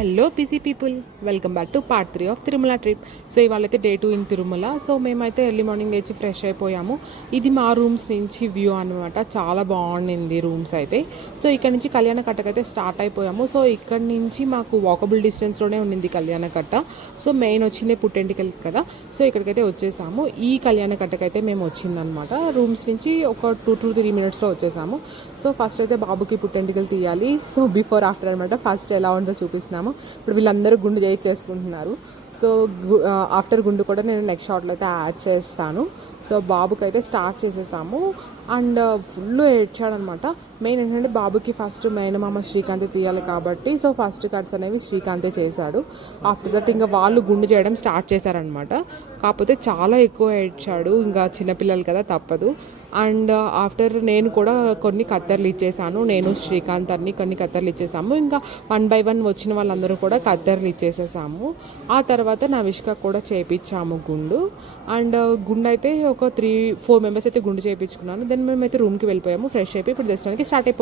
Hello busy people welcome back to part three of Tirumala trip so ఇవాళైతే day two in Tirumala so మేమైతే early morning లేచి fresh అయిపోయాము. ఇది మా rooms నుంచి view అనమాట చాలా బాగుండింది రూమ్స్ అయితే. సో ఇక్కడ నుంచి కళ్యాణ కట్టకైతే స్టార్ట్ అయిపోయాము. సో ఇక్కడ నుంచి మాకు వాకబుల్ డిస్టెన్స్లోనే ఉండింది కళ్యాణ కట్ట సో మెయిన్ వచ్చిందే పుట్టెంటికల్ కదా. సో ఇక్కడికైతే వచ్చేసాము. ఈ కళ్యాణ కట్టకైతే మేము వచ్చిందనమాట రూమ్స్ నుంచి ఒక టూ టు త్రీ మినిట్స్లో వచ్చేసాము. సో ఫస్ట్ అయితే బాబుకి పుట్టెంటికలు తీయాలి. సో బిఫోర్ ఆఫ్టర్ అనమాట ఫస్ట్ ఎలా ఉందో చూపిస్తున్నాము. ఇప్పుడు వీళ్ళందరూ గుండు చేయించేసుకుంటున్నారు సో ఆఫ్టర్ గుండు కూడా నేను నెక్స్ట్ షార్ట్లో అయితే యాడ్ చేస్తాను. సో బాబుకి అయితే స్టార్ట్ చేసేసాము. And full ఏడ్చాడనమాట. మెయిన్ ఏంటంటే బాబుకి ఫస్ట్ మేనమామ శ్రీకాంత్ తీయాలి కాబట్టి సో ఫస్ట్ కట్స్ అనేవి శ్రీకాంతే చేశాడు. ఆఫ్టర్ దట్ ఇంకా వాళ్ళు గుండు చేయడం స్టార్ట్ చేశారనమాట. కాకపోతే చాలా ఎక్కువ ఏడ్చాడు. ఇంకా చిన్నపిల్లలు కదా తప్పదు. అండ్ ఆఫ్టర్ నేను కూడా కొన్ని కత్తర్లు ఇచ్చేసాను. నేను శ్రీకాంత్ అన్ని కొన్ని కత్తర్లు ఇచ్చేసాము. ఇంకా వన్ బై వన్ వచ్చిన వాళ్ళందరూ కూడా కత్తర్లు ఇచ్చేసేసాము. ఆ తర్వాత నా నవిష్క కూడా చేయించాము గుండు. అండ్ గుండు అయితే ఒక త్రీ ఫోర్ మెంబర్స్ అయితే గుండు చేయించుకున్నాను దెన్ మేమైతే రూమ్కి వెళ్ళిపోయాము ఫ్రెష్ అయిపోయి ఇప్పుడు దర్శనానికి స్టార్ట్ అయిపోతుంది